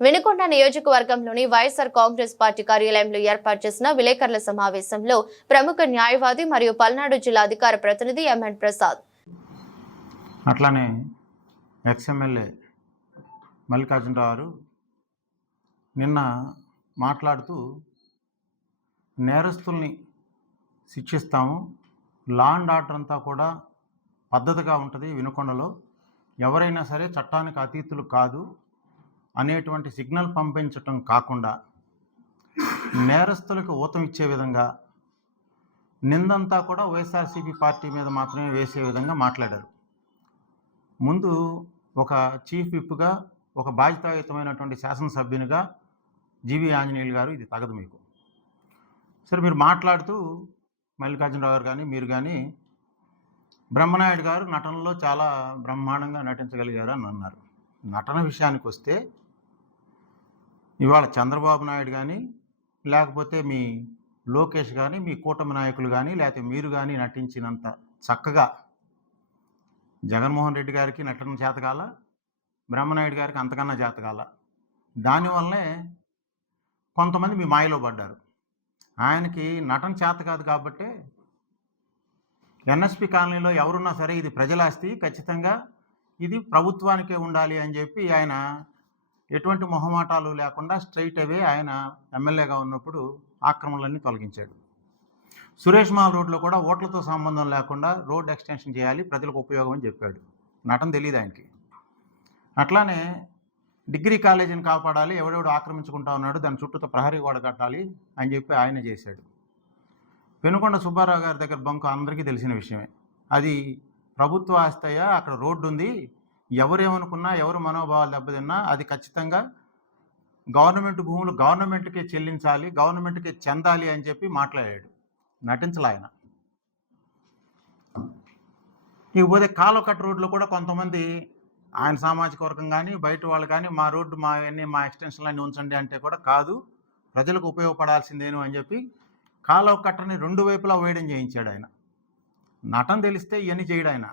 వినుకొండ నియోజకవర్గంలోని వైఎస్ఆర్ కాంగ్రెస్ పార్టీ కార్యాలయంలో ఏర్పాటు చేసిన విలేకరుల సమావేశంలో ప్రముఖ న్యాయవాది మరియు పల్నాడు జిల్లా అధికార ప్రతినిధి ఎంఎన్ ప్రసాద్. అట్లానే ఎక్స్ఎమ్మెల్యే మల్లికార్జునరావు గారు నిన్న మాట్లాడుతూ నేరస్తుల్ని శిక్షిస్తాము లా అండ్ ఆర్డర్ అంతా కూడా పద్ధతిగా ఉంటుంది వినుకొండలో. ఎవరైనా సరే చట్టానికి అతీతులు కాదు. అనేటువంటి సిగ్నల్ పంపించటం కాకుండా నేరస్తులకు ఊతం ఇచ్చే విధంగా నిందంతా కూడా వైఎస్ఆర్సీపీ పార్టీ మీద మాత్రమే వేసే విధంగా మాట్లాడారు. ముందు ఒక చీఫ్ విప్గా ఒక బాధ్యతాయుతమైనటువంటి శాసనసభ్యునిగా జీవి ఆంజనేయులు గారు ఇది తగదు మీకు. సరే మీరు మాట్లాడుతూ మల్లికార్జునరావు గారు కానీ మీరు కానీ బ్రహ్మనాయుడు గారు నటనలో చాలా బ్రహ్మాండంగా నటించగలిగారు అని అన్నారు. నటన విషయానికి వస్తే ఇవాళ చంద్రబాబు నాయుడు కానీ లేకపోతే మీ లోకేష్ కానీ మీ కూటమి నాయకులు కానీ లేకపోతే మీరు కానీ నటించినంత చక్కగా జగన్మోహన్ రెడ్డి గారికి నటన చేతకాల బ్రహ్మనాయుడు గారికి అంతకన్నా చేతకాల దానివల్లనే కొంతమంది మీ మాయలో పడ్డారు. ఆయనకి నటన చేత కాదు కాబట్టే ఎన్ఎస్పి కాలనీలో ఎవరున్నా సరే ఇది ప్రజల ఆస్తి ఖచ్చితంగా ఇది ప్రభుత్వానికే ఉండాలి అని చెప్పి ఆయన ఎటువంటి మొహమాటాలు లేకుండా స్ట్రైట్ అవే ఆయన ఎమ్మెల్యేగా ఉన్నప్పుడు ఆక్రమణలన్నీ తొలగించాడు. సురేష్ మాల్ రోడ్లో కూడా ఓట్లతో సంబంధం లేకుండా రోడ్ ఎక్స్టెన్షన్ చేయాలి ప్రజలకు ఉపయోగం అని చెప్పాడు. నటన తెలియదు ఆయనకి. అట్లానే డిగ్రీ కాలేజీని కాపాడాలి ఎవడెవడు ఆక్రమించుకుంటా ఉన్నాడు దాని చుట్టూతో ప్రహరీ గోడ కట్టాలి అని చెప్పి ఆయన చేశాడు. పెనుకొండ సుబ్బారావు గారి దగ్గర బంకు అందరికీ తెలిసిన విషయమే. అది ప్రభుత్వ ఆస్తయ్య అక్కడ రోడ్డు ఉంది ఎవరేమనుకున్నా ఎవరు మనోభావాలు దెబ్బతిన్నా అది ఖచ్చితంగా గవర్నమెంట్ భూములు గవర్నమెంట్కే చెల్లించాలి గవర్నమెంట్కే చెందాలి అని చెప్పి మాట్లాడాడు. నటించలే ఆయన. ఇకపోతే కాలకట్ రోడ్లో కూడా కొంతమంది ఆయన సామాజిక వర్గం కానీ బయట వాళ్ళు కానీ మా రోడ్డు మా అన్నీ మా ఎక్స్టెన్షన్లు అన్నీ ఉంచండి అంటే కూడా కాదు ప్రజలకు ఉపయోగపడాల్సిందేను అని చెప్పి కాలువ కట్టని రెండు వైపులా వేయడం చేయించాడు ఆయన. నటన తెలిస్తే ఇవన్నీ చేయడు ఆయన.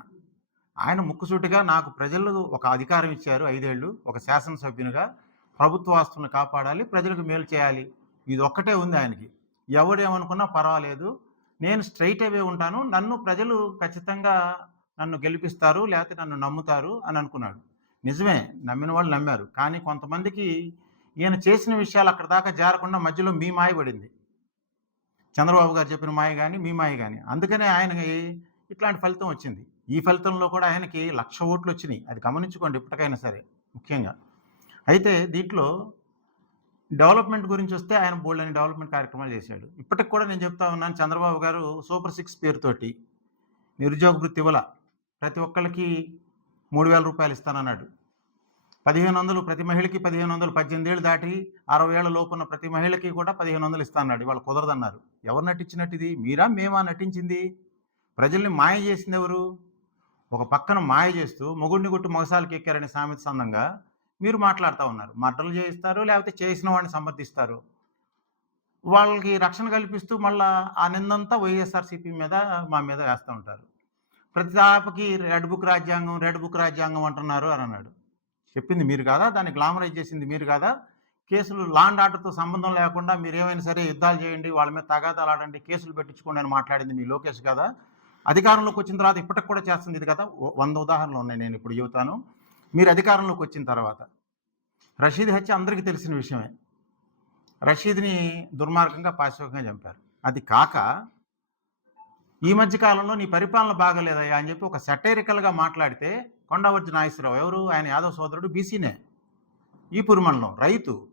ఆయన ముక్కుసూటిగా నాకు ప్రజలు ఒక అధికారం ఇచ్చారు ఐదేళ్ళు ఒక శాసనసభ్యునిగా. ప్రభుత్వ ఆస్తులను కాపాడాలి ప్రజలకు మేలు చేయాలి. ఇది ఒక్కటే ఉంది ఆయనకి. ఎవడేమనుకున్నా పర్వాలేదు. నేను స్ట్రైట్ అవే ఉంటాను. నన్ను ప్రజలు ఖచ్చితంగా నన్ను గెలిపిస్తారు లేకపోతే నన్ను నమ్ముతారు అని అనుకున్నాడు. నిజమే నమ్మిన వాళ్ళు నమ్మారు. కానీ కొంతమందికి ఈయన చేసిన విషయాలు అక్కడ దాకా జారకుండా మధ్యలో మీ మాయ పడింది. చంద్రబాబు గారు చెప్పిన మాయ కానీ మీ మాయ కానీ అందుకనే ఆయనకి ఇట్లాంటి ఫలితం వచ్చింది. ఈ ఫలితంలో కూడా ఆయనకి లక్ష ఓట్లు వచ్చినాయి అది గమనించుకోండి ఇప్పటికైనా సరే ముఖ్యంగా. అయితే దీంట్లో డెవలప్మెంట్ గురించి వస్తే ఆయన బోల్డ్ అని డెవలప్మెంట్ కార్యక్రమాలు చేశాడు. ఇప్పటికి కూడా నేను చెప్తా ఉన్నాను చంద్రబాబు గారు సూపర్ సిక్స్ పేరుతోటి నిరుద్యోగ వృత్తి వల ప్రతి ఒక్కరికి మూడు వేల రూపాయలు ఇస్తానన్నాడు. పదిహేను వందలు ప్రతి మహిళకి పదిహేను వందలు పద్దెనిమిది ఏళ్ళు దాటి అరవై ఏళ్ళ లోపున్న ప్రతి మహిళకి కూడా పదిహేను వందలు ఇస్తానన్నాడు. ఇవాళ కుదరదన్నారు. ఎవరు నటించినట్టు ఇది మీరా? మేమా? నటించింది? ప్రజల్ని మాయ చేసింది ఎవరు? ఒక పక్కన మాయ చేస్తూ మొగుడిని కొట్టు మొగసాలకి ఎక్కారనే సామెత సందంగా మీరు మాట్లాడుతూ ఉన్నారు. మర్డర్లు చేయిస్తారు లేకపోతే చేసిన వాడిని సమర్థిస్తారు. వాళ్ళకి రక్షణ కల్పిస్తూ మళ్ళా ఆ నిందంతా వైఎస్ఆర్సీపీ మీద మా మీద వేస్తూ ఉంటారు. ప్రతి దాపకి రెడ్ బుక్ రాజ్యాంగం రెడ్ బుక్ రాజ్యాంగం అంటున్నారు అని అన్నాడు. చెప్పింది మీరు కాదా? దాన్ని గ్లామరైజ్ చేసింది మీరు కాదా? కేసులు లాండ్ ఆర్డర్తో సంబంధం లేకుండా మీరు ఏమైనా సరే యుద్ధాలు చేయండి వాళ్ళ మీద తగాదాలు ఆడండి కేసులు పెట్టించుకోండి అని మాట్లాడింది మీ లోకేష్ కదా? అధికారంలోకి వచ్చిన తర్వాత ఇప్పటికి కూడా చేస్తుంది ఇది కదా? వంద ఉదాహరణలు ఉన్నాయి నేను ఇప్పుడు చెబుతాను. మీరు అధికారంలోకి వచ్చిన తర్వాత రషీద్ హత్య అందరికీ తెలిసిన విషయమే. రషీద్ని దుర్మార్గంగా పాశవికంగా చంపారు. అది కాక ఈ మధ్య కాలంలో నీ పరిపాలన బాగలేదయ్యా అని చెప్పి ఒక సెటైరికల్గా మాట్లాడితే కొండవర్జి నాగేశ్వరరావు ఎవరు? ఆయన యాదవ్ సోదరుడు బీసీనే. ఈ పురిమండలం రైతు.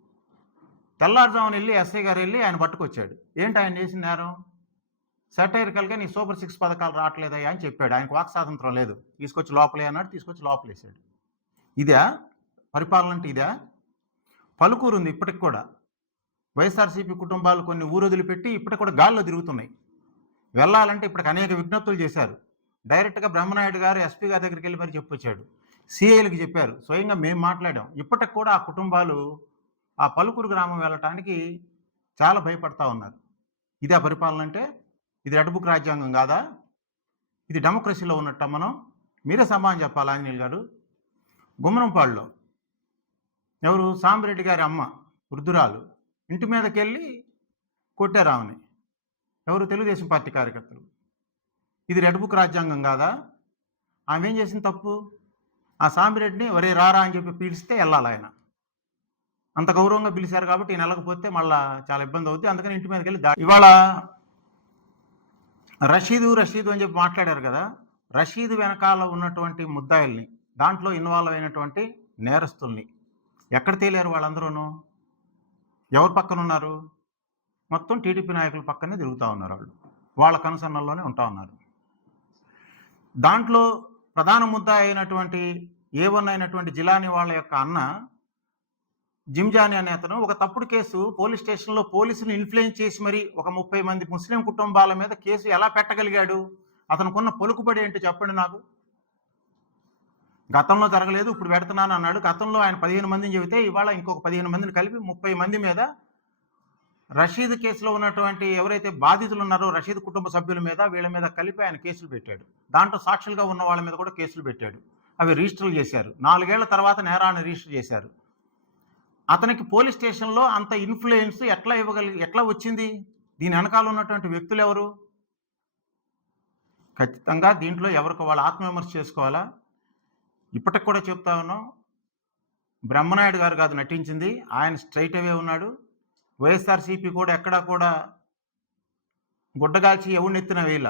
తెల్లారుజామున వెళ్ళి ఎస్ఐ గారు వెళ్ళి ఆయన పట్టుకొచ్చాడు. ఏంటి ఆయన చేసిన నేరం? సెటైరికల్గా నీ సూపర్ సిక్స్ పథకాలు రావట్లేదయ్యా అని చెప్పాడు. ఆయనకు వాక్ స్వాతంత్రం లేదు. తీసుకొచ్చి లోపలే అన్నాడు తీసుకొచ్చి లోపలేసాడు ఇదా? పరిపాలన అంటే ఇదా? పలుకూరు ఉంది ఇప్పటికి కూడా. వైఎస్ఆర్సీపీ కుటుంబాలు కొన్ని ఊరొదిలి పెట్టి ఇప్పటికి కూడా గాల్లో తిరుగుతున్నాయి. వెళ్ళాలంటే ఇప్పటికి అనేక విజ్ఞప్తులు చేశారు. డైరెక్ట్గా బ్రహ్మనాయుడు గారు ఎస్పీ గారి దగ్గరికి వెళ్ళి మరి చెప్పొచ్చాడు. సిఐలకు చెప్పారు. స్వయంగా మేము మాట్లాడాం. ఇప్పటికి కూడా ఆ కుటుంబాలు ఆ పలుకూరు గ్రామం వెళ్ళటానికి చాలా భయపడతా ఉన్నారు. ఇదే పరిపాలన అంటే? ఇది రెడ్ బుక్ రాజ్యాంగం కాదా? ఇది డెమోక్రసీలో ఉన్నట్ట మనం? మీరే సమాధానం చెప్పాలి ఆంజనేయులు గారు? గుమ్మనంపాడులో ఎవరు? సాంబిరెడ్డి గారి అమ్మ వృద్ధురాలు. ఇంటి మీదకి వెళ్ళి కొట్టారామని. ఎవరు? తెలుగుదేశం పార్టీ కార్యకర్తలు. ఇది రెడ్ బుక్ రాజ్యాంగం కాదా? ఆమె ఏం చేసింది తప్పు? ఆ సాంబిరెడ్డిని ఒరే రారా అని చెప్పి పిలిస్తే వెళ్ళాలి ఆయన. అంత గౌరవంగా పిలిచారు కాబట్టి ఈయన వెళ్ళకపోతే మళ్ళీ చాలా ఇబ్బంది అవుతుంది అందుకని ఇంటి మీదకి వెళ్ళి దా ఇవాళ రషీదు రషీదు అని చెప్పి మాట్లాడారు కదా. రషీదు వెనకాల ఉన్నటువంటి ముద్దాయిల్ని దాంట్లో ఇన్వాల్వ్ అయినటువంటి నేరస్తుల్ని ఎక్కడ తేలేరు వాళ్ళందరూనూ? ఎవరు పక్కన ఉన్నారు? మొత్తం టీడీపీ నాయకుల పక్కనే తిరుగుతూ ఉన్నారు వాళ్ళు. వాళ్ళ కనుసన్నల్లోనే ఉంటా ఉన్నారు. దాంట్లో ప్రధాన ముద్ద అయినటువంటి ఏ వన్ అయినటువంటి జిలాని వాళ్ళ యొక్క అన్న జిమ్జాని అనే అతను ఒక తప్పుడు కేసు పోలీస్ స్టేషన్లో పోలీసులు ఇన్ఫ్లుయెన్స్ చేసి మరి ఒక ముప్పై మంది ముస్లిం కుటుంబాల మీద కేసు ఎలా పెట్టగలిగాడు? అతనుకున్న పలుకుబడి ఏంటి చెప్పండి నాకు. గతంలో జరగలేదు ఇప్పుడు పెడుతున్నాను అన్నాడు. గతంలో ఆయన పదిహేను మందిని చెబితే ఇవాళ ఇంకొక పదిహేను మందిని కలిపి ముప్పై మంది మీద రషీద్ కేసులో ఉన్నటువంటి ఎవరైతే బాధితులు ఉన్నారో రషీద్ కుటుంబ సభ్యుల మీద వీళ్ళ మీద కలిపి ఆయన కేసులు పెట్టాడు. దాంట్లో సాక్షులుగా ఉన్న వాళ్ళ మీద కూడా కేసులు పెట్టాడు. అవి రిజిస్టర్లు చేశారు. నాలుగేళ్ళ తర్వాత నేరాన్ని రిజిస్టర్ చేశారు. అతనికి పోలీస్ స్టేషన్లో అంత ఇన్ఫ్లుయెన్స్ ఎట్లా ఇవ్వగలి ఎట్లా వచ్చింది? దీని వెనకాల ఉన్నటువంటి వ్యక్తులు ఎవరు? ఖచ్చితంగా దీంట్లో ఎవరికి వాళ్ళు ఆత్మవిమర్శ చేసుకోవాలా? ఇప్పటికి కూడా చెప్తా ఉన్నాం. బ్రహ్మనాయుడు గారు కాదు నటించింది. ఆయన స్ట్రైట్ అవే ఉన్నాడు. వైఎస్ఆర్సీపీ కూడా ఎక్కడా కూడా గుడ్డగాల్చి ఎవరినెత్తిన వేళ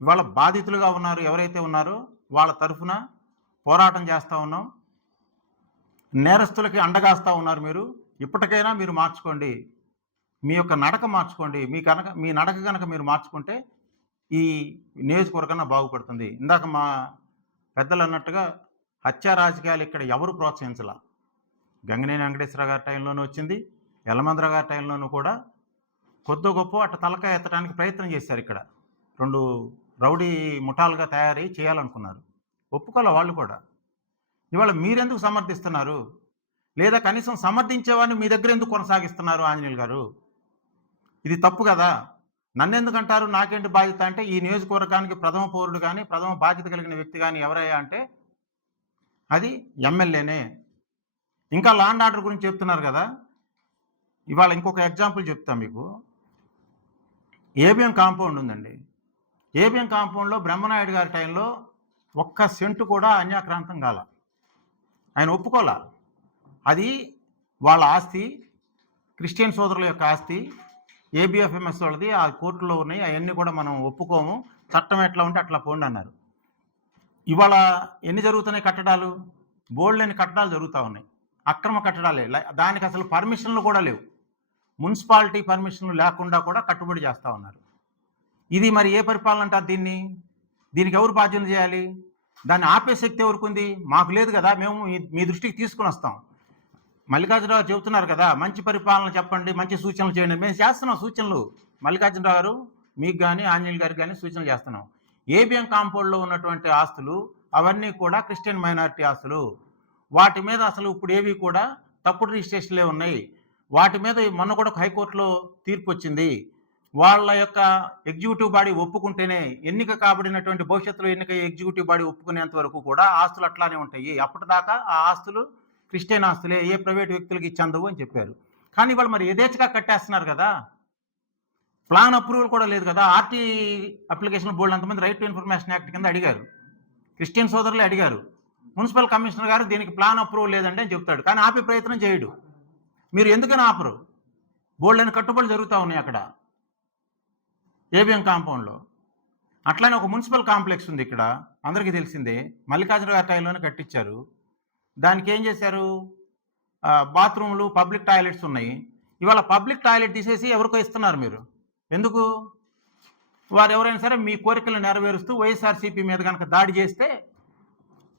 ఇవాళ బాధితులుగా ఉన్నారు ఎవరైతే ఉన్నారో వాళ్ళ తరఫున పోరాటం చేస్తూ ఉన్నాం. నేరస్తులకి అండగాస్తూ ఉన్నారు మీరు. ఇప్పటికైనా మీరు మార్చుకోండి. మీ యొక్క నడక మార్చుకోండి. మీ కనుక మీ నడక కనుక మీరు మార్చుకుంటే ఈ నియోజకవర్గం బాగుపడుతుంది. ఇందాక మా పెద్దలు అన్నట్టుగా హత్యా రాజకీయాలు ఇక్కడ ఎవరు ప్రోత్సహించాల? గంగనేని వెంకటేశ్వర గారి టైంలోనూ వచ్చింది. యలమంద్ర గారి టైంలోనూ కూడా కొద్ది గొప్ప అట్ట తలకాయ ఎత్తడానికి ప్రయత్నం చేశారు ఇక్కడ. రెండు రౌడీ ముఠాలుగా తయారై చేయాలనుకున్నారు. ఒప్పుకోలే వాళ్ళు కూడా. ఇవాళ మీరెందుకు సమర్థిస్తున్నారు? లేదా కనీసం సమర్థించేవాడిని మీ దగ్గర ఎందుకు కొనసాగిస్తున్నారు ఆంజనేయులు గారు? ఇది తప్పు కదా? నన్నెందుకు అంటారు నాకేంటి బాధ్యత అంటే ఈ నియోజకవర్గానికి ప్రథమ పౌరుడు కానీ ప్రథమ బాధ్యత కలిగిన వ్యక్తి కానీ ఎవరయ్యా అంటే అది ఎమ్మెల్యేనే. ఇంకా లాండ్ ఆర్డర్ గురించి చెప్తున్నారు కదా? ఇవాళ ఇంకొక ఎగ్జాంపుల్ చెప్తా మీకు. ఏబిఎం కాంపౌండ్ ఉందండి. ఏబిఎం కాంపౌండ్లో బ్రహ్మనాయుడు గారి టైంలో ఒక్క సెంటు కూడా అన్యాక్రాంతం కాల. ఆయన ఒప్పుకోలా. అది వాళ్ళ ఆస్తి క్రిస్టియన్ సోదరుల యొక్క ఆస్తి ఏబిఎఫ్ఎంఎస్ వాళ్ళది ఆ కోర్టులో ఉన్నాయి అవన్నీ కూడా మనం ఒప్పుకోము. చట్టం ఎట్లా ఉంటే అట్లా పోండి అన్నారు. ఇవాళ ఎన్ని జరుగుతున్నాయి కట్టడాలు? బోల్డ్ లేని కట్టడాలు జరుగుతూ ఉన్నాయి. అక్రమ కట్టడాలే. దానికి అసలు పర్మిషన్లు కూడా లేవు. మున్సిపాలిటీ పర్మిషన్లు లేకుండా కూడా కట్టుబడి చేస్తూ ఉన్నారు. ఇది మరి ఏ పరిపాలన అంటారు దీన్ని? దీనికి ఎవరు బాధ్యత చేయాలి? దాన్ని ఆపే శక్తి ఎవరికి మాకు లేదు కదా మేము మీ- దృష్టికి తీసుకుని వస్తాం. మల్లికార్జునరావు చెబుతున్నారు కదా మంచి పరిపాలన చెప్పండి మంచి సూచనలు చేయండి. మేము చేస్తున్నాం సూచనలు. మల్లికార్జునరావు గారు మీకు కానీ ఆంజనేయులు గారికి కానీ సూచనలు చేస్తున్నాం. ఏబిఎం కాంపౌండ్లో ఉన్నటువంటి ఆస్తులు అవన్నీ కూడా క్రిస్టియన్ మైనారిటీ ఆస్తులు. వాటి మీద అసలు ఇప్పుడు ఏవి కూడా తప్పుడు రిజిస్ట్రేషన్లే ఉన్నాయి. వాటి మీద మొన్న కూడా ఒక హైకోర్టులో తీర్పు వచ్చింది. వాళ్ళ యొక్క ఎగ్జిక్యూటివ్ బాడీ ఒప్పుకుంటేనే ఎన్నిక కాబడినటువంటి భవిష్యత్తులో ఎన్నిక ఎగ్జిక్యూటివ్ బాడీ ఒప్పుకునేంత వరకు కూడా ఆస్తులు అట్లానే ఉంటాయి. అప్పటిదాకా ఆ ఆస్తులు క్రిస్టియన్ ఆస్తులే ఏ ప్రైవేట్ వ్యక్తులకి ఇచ్చందవు అని చెప్పారు. కానీ వాళ్ళు మరి యథేచ్ఛగా కట్టేస్తున్నారు కదా. ప్లాన్ అప్రూవల్ కూడా లేదు కదా. ఆర్టీ అప్లికేషన్ బోర్డు అంతమంది రైట్ టు ఇన్ఫర్మేషన్ యాక్ట్ కింద అడిగారు. క్రిస్టియన్ సోదరులే అడిగారు. మున్సిపల్ కమిషనర్ గారు దీనికి ప్లాన్ అప్రూవల్ లేదంటే అని చెప్తాడు. కానీ ఆపే ప్రయత్నం చేయడు. మీరు ఎందుకని ఆపరు? బోల్డ్ అని కట్టుబడులు జరుగుతూ ఉన్నాయి అక్కడ. ఏబిఎం కాంపౌండ్లో అట్లానే ఒక మున్సిపల్ కాంప్లెక్స్ ఉంది ఇక్కడ. అందరికీ తెలిసిందే. మల్లికార్జున గారి టైంలోనే కట్టించారు దానికి ఏం చేశారు? బాత్రూమ్లు పబ్లిక్ టాయిలెట్స్ ఉన్నాయి. ఇవాళ పబ్లిక్ టాయిలెట్ తీసేసి ఎవరికో ఇస్తున్నారు మీరు. ఎందుకు? వారు ఎవరైనా సరే మీ కోరికలను నెరవేరుస్తూ వైఎస్ఆర్సీపీ మీద కనుక దాడి చేస్తే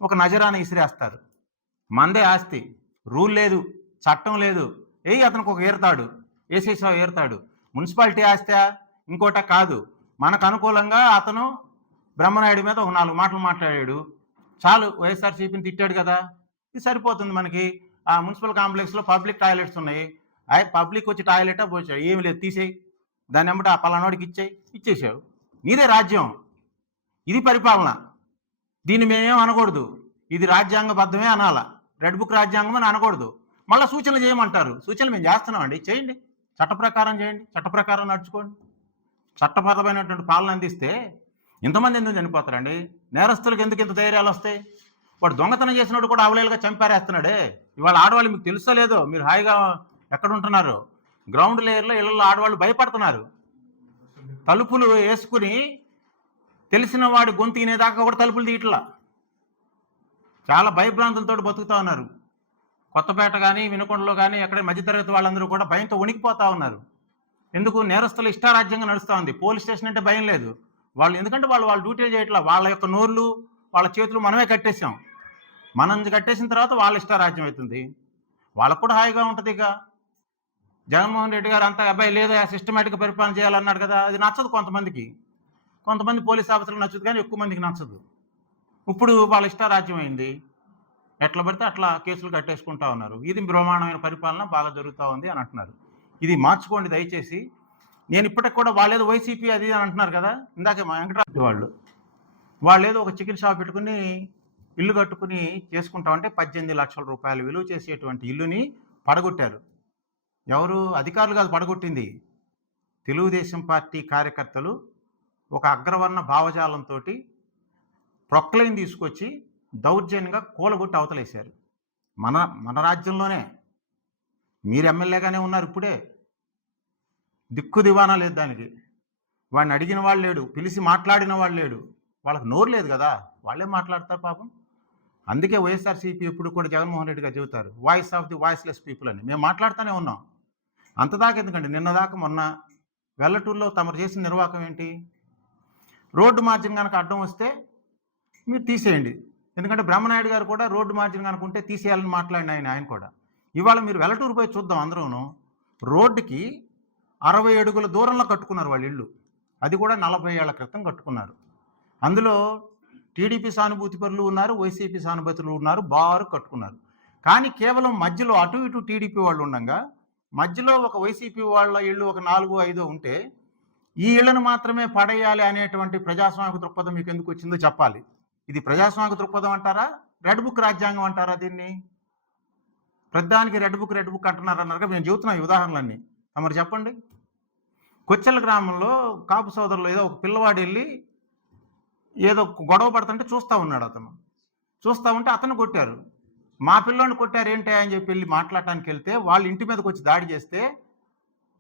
ఒక నజరాన ఇసిరేస్తారు. మందే ఆస్తి. రూల్ లేదు. చట్టం లేదు. ఏ అతనికి ఒక ఏరుతాడు. ఏసీసీ ఏరుతాడు. మున్సిపాలిటీ ఆస్తా ఇంకోట కాదు. మనకు అనుకూలంగా అతను బ్రహ్మనాయుడు మీద ఒక నాలుగు మాటలు మాట్లాడాడు. చాలు వైఎస్ఆర్సీపీని తిట్టాడు కదా. ఇది సరిపోతుంది మనకి. ఆ మున్సిపల్ కాంప్లెక్స్లో పబ్లిక్ టాయిలెట్స్ ఉన్నాయి. అయి పబ్లిక్ వచ్చి టాయిలెటా పోసాడు. ఏమి లేదు తీసేయి. దాన్ని ఎమ్మటి ఆ పలానాడికి ఇచ్చేయి. ఇచ్చేసావు నీదే రాజ్యం. ఇది పరిపాలన. దీన్ని మేమేం అనకూడదు. ఇది రాజ్యాంగబద్ధమే అనాల. రెడ్ బుక్ రాజ్యాంగం అని అనకూడదు. మళ్ళీ సూచనలు చేయమంటారు. సూచనలు మేము చేస్తున్నామండి. చేయండి. చట్ట ప్రకారం చేయండి. చట్ట ప్రకారం నడుచుకోండి. చట్టపరమైనటువంటి పాలన అందిస్తే ఇంతమంది ఎందుకు చనిపోతారండి? నేరస్తులకు ఎందుకు ఇంత ధైర్యాలు వస్తాయి? వాడు దొంగతనం చేసినోడు కూడా అవలేలుగా చంపారేస్తున్నాడే. ఇవాళ ఆడవాళ్ళు మీకు తెలుసో లేదో? మీరు హాయిగా ఎక్కడ ఉంటున్నారు గ్రౌండ్ లేయర్లో ఇళ్ళల్లో ఆడవాళ్ళు భయపడుతున్నారు. తలుపులు వేసుకుని తెలిసిన వాడి గొంతు తినేదాకా కూడా తలుపులు తీయట్లా. చాలా భయభ్రాంతులతో బతుకుతూ ఉన్నారు. కొత్తపేట కానీ వినుకొండలో కానీ ఎక్కడ మధ్యతరగతి వాళ్ళందరూ కూడా భయంతో వణికిపోతా ఉన్నారు. ఎందుకు నేరస్తుల ఇష్టారాజ్యంగా నడుస్తూ ఉంది పోలీస్ స్టేషన్ అంటే భయం లేదు. వాళ్ళు ఎందుకంటే వాళ్ళు వాళ్ళ డ్యూటీలు చేయట్లా వాళ్ళ యొక్క నోర్లు వాళ్ళ చేతులు మనమే కట్టేసాం మనం కట్టేసిన తర్వాత వాళ్ళ ఇష్టారాజ్యం అవుతుంది. వాళ్ళకు కూడా హాయిగా ఉంటుంది ఇక. జగన్మోహన్ రెడ్డి గారు అంతా అబ్బాయి లేదా సిస్టమేటిక్గా పరిపాలన చేయాలన్నాడు కదా అది నచ్చదు కొంతమందికి. కొంతమంది పోలీస్ ఆఫీసర్లకు నచ్చదు కానీ ఎక్కువ మందికి నచ్చదు. ఇప్పుడు వాళ్ళ ఇష్టారాజ్యం అయింది. ఎట్లా పడితే అట్లా కేసులు కట్టేసుకుంటా ఉన్నారు. ఇది బ్రహ్మాండమైన పరిపాలన బాగా జరుగుతూ ఉంది అని అంటున్నారు. ఇది మార్చుకోండి దయచేసి. నేను ఇప్పటికి కూడా వాళ్ళేదో వైసీపీ అది అని అంటున్నారు కదా. ఇందాక మా వెంకటరాజు వాళ్ళు. వాళ్ళు ఏదో ఒక చికెన్ షాప్ పెట్టుకుని ఇల్లు కట్టుకుని చేసుకుంటామంటే పద్దెనిమిది లక్షల రూపాయలు విలువ చేసేటువంటి ఇల్లుని పడగొట్టారు. ఎవరు? అధికారులు కాదు పడగొట్టింది. తెలుగుదేశం పార్టీ కార్యకర్తలు ఒక అగ్రవర్ణ భావజాలంతో ప్రొక్లైన్ తీసుకొచ్చి దౌర్జన్యంగా కూలగొట్టి అవతలేశారు. మన మన రాజ్యంలోనే. మీరు ఎమ్మెల్యేగానే ఉన్నారు ఇప్పుడే. దిక్కు దివానా లేదు దానికి. వాడిని అడిగిన వాళ్ళు లేడు పిలిచి మాట్లాడిన వాళ్ళు లేడు. వాళ్ళకి నోరు లేదు కదా వాళ్ళే మాట్లాడతారు పాపం. అందుకే వైఎస్ఆర్సీపీ ఇప్పుడు కూడా జగన్మోహన్ రెడ్డి గారు చెబుతారు voice of the voiceless people అని. మేము మాట్లాడుతూనే ఉన్నాం. అంతదాకా ఎందుకండి? నిన్నదాకా మొన్న వెల్లటూరులో తమరు చేసిన నిర్వాహకం ఏంటి? రోడ్డు మార్జిన్ కనుక అడ్డం వస్తే మీరు తీసేయండి. ఎందుకంటే బ్రహ్మనాయుడు గారు కూడా రోడ్డు మార్జిన్ కనుక ఉంటే తీసేయాలని మాట్లాడిన ఆయన ఆయన కూడా. ఇవాళ మీరు వెల్లటూరు పోయి చూద్దాం అందరూను. రోడ్డుకి అరవై అడుగుల దూరంలో కట్టుకున్నారు వాళ్ళ ఇల్లు. అది కూడా నలభై ఏళ్ళ క్రితం కట్టుకున్నారు. అందులో టీడీపీ సానుభూతి పరులు ఉన్నారు వైసీపీ సానుభూతులు ఉన్నారు బారు కట్టుకున్నారు. కానీ కేవలం మధ్యలో అటు ఇటు టీడీపీ వాళ్ళు ఉండగా మధ్యలో ఒక వైసీపీ వాళ్ళ ఇళ్ళు ఒక నాలుగు ఐదో ఉంటే ఈ ఇళ్ళను మాత్రమే పడేయాలి అనేటువంటి ప్రజాస్వామిక దృక్పథం మీకు ఎందుకు వచ్చిందో చెప్పాలి. ఇది ప్రజాస్వామిక దృక్పథం అంటారా? రెడ్ బుక్ రాజ్యాంగం అంటారా దీన్ని? ప్రధానికి రెడ్ బుక్ రెడ్ బుక్ అంటున్నారు అన్నారు మేము చెబుతున్నాం ఈ ఉదాహరణలన్నీ. మరి చెప్పండి. కొచ్చెల గ్రామంలో కాపు సోదరులు ఏదో ఒక పిల్లవాడు వెళ్ళి ఏదో గొడవ పడుతుంటే చూస్తూ ఉన్నాడు అతను. చూస్తూ ఉంటే అతను కొట్టారు. మా పిల్లోని కొట్టారు ఏంటి అని చెప్పి వెళ్ళి మాట్లాడటానికి వెళ్తే వాళ్ళ ఇంటి మీదకి వచ్చి దాడి చేస్తే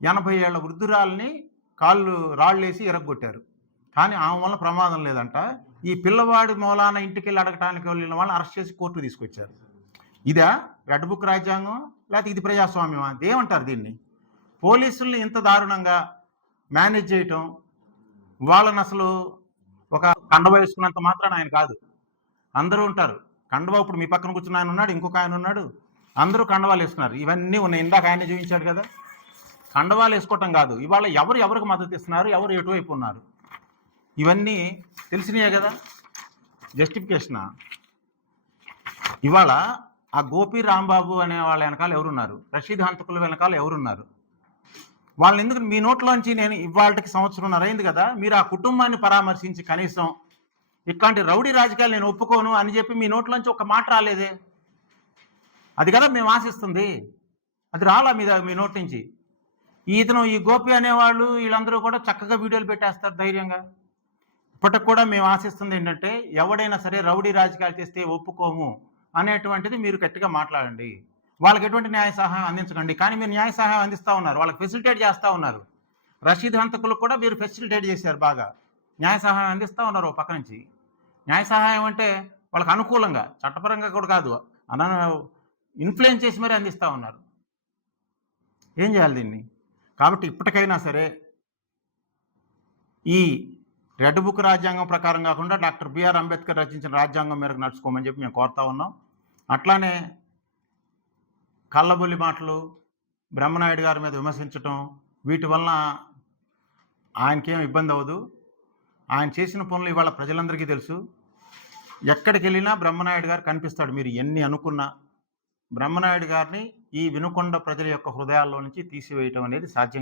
ఎనభై ఏళ్ళ వృద్ధురాల్ని కాళ్ళు రాళ్ళేసి ఇరగొట్టారు. కానీ ఆమె వల్ల ప్రమాదం లేదంట. ఈ పిల్లవాడి మూలాన ఇంటికి వెళ్ళి అడగటానికి వెళ్ళిన వాళ్ళని అరెస్ట్ చేసి కోర్టు తీసుకొచ్చారు. ఇదా రెడ్ బుక్ రాజ్యాంగం? లేకపోతే ఇది ప్రజాస్వామ్యమా? ఏమంటారు దీన్ని? పోలీసుల్ని ఇంత దారుణంగా మేనేజ్ చేయటం వాళ్ళని అసలు ఒక కండవ వేసుకున్నంత మాత్రాన ఆయన కాదు. అందరూ ఉంటారు. కండవ ఇప్పుడు మీ పక్కన కూర్చున్న ఆయన ఉన్నాడు ఇంకొక ఆయన ఉన్నాడు. అందరూ కండవాలు వేసుకున్నారు. ఇవన్నీ ఉన్నాయి ఇందాక ఆయన చూపించాడు కదా. కండవాలు వేసుకోవటం కాదు. ఇవాళ ఎవరు ఎవరికి మద్దతు ఇస్తున్నారు ఎవరు ఎటువైపు ఉన్నారు? ఇవన్నీ తెలిసినాయే కదా. జస్టిఫికేషన్ ఇవాళ ఆ గోపి రాంబాబు అనే వాళ్ళ వెనకాల ఎవరున్నారు? రషీద్ హంతకుల వెనకాల ఎవరున్నారు? వాళ్ళని ఎందుకు మీ నోట్లోంచి నేను ఇవాళకి సంవత్సరం అయింది కదా మీరు ఆ కుటుంబాన్ని పరామర్శించి కనీసం ఇట్లాంటి రౌడీ రాజకీయాలు నేను ఒప్పుకోను అని చెప్పి మీ నోట్లోంచి ఒక మాట రాలేదే? అది కదా మేము ఆశిస్తుంది. అది రాలా మీద మీ నోటి నుంచి? ఈతను ఈ గోపి అనేవాళ్ళు వీళ్ళందరూ కూడా చక్కగా వీడియోలు పెట్టేస్తారు ధైర్యంగా. ఇప్పటికి కూడా మేము ఆశిస్తుంది ఏంటంటే ఎవడైనా సరే రౌడీ రాజకీయాలు చేస్తే ఒప్పుకోము అనేటువంటిది మీరు గట్టిగా మాట్లాడండి. వాళ్ళకి ఎటువంటి న్యాయ సహాయం అందించకండి. కానీ మీరు న్యాయ సహాయం అందిస్తూ ఉన్నారు. వాళ్ళకి ఫెసిలిటేట్ చేస్తూ ఉన్నారు. రషీద్ హంతకులకు కూడా మీరు ఫెసిలిటేట్ చేశారు బాగా. న్యాయ సహాయం అందిస్తూ ఉన్నారు ఓ పక్క నుంచి. న్యాయ సహాయం అంటే వాళ్ళకి అనుకూలంగా చట్టపరంగా కూడా కాదు. అన ఇన్ఫ్లుయెన్స్ చేసి మరీ అందిస్తూ ఉన్నారు. ఏం చేయాలి దీన్ని? కాబట్టి ఇప్పటికైనా సరే ఈ రెడ్ బుక్ రాజ్యాంగం ప్రకారం కాకుండా డాక్టర్ బిఆర్ అంబేద్కర్ రచించిన రాజ్యాంగం మేరకు నడుచుకోమని చెప్పి మేము కోరుతా ఉన్నాం. అట్లానే కళ్ళబొల్లి మాటలు బ్రహ్మనాయుడు గారి మీద విమర్శించటం వీటి వలన ఆయనకేం ఇబ్బంది అవ్వదు. ఆయన చేసిన పనులు ఇవాళ ప్రజలందరికీ తెలుసు. ఎక్కడికి వెళ్ళినా బ్రహ్మనాయుడు గారు కనిపిస్తాడు. మీరు ఎన్ని అనుకున్నా బ్రహ్మనాయుడు గారిని ఈ వినుకొండ ప్రజల యొక్క హృదయాల్లో నుంచి తీసివేయటం అనేది సాధ్యం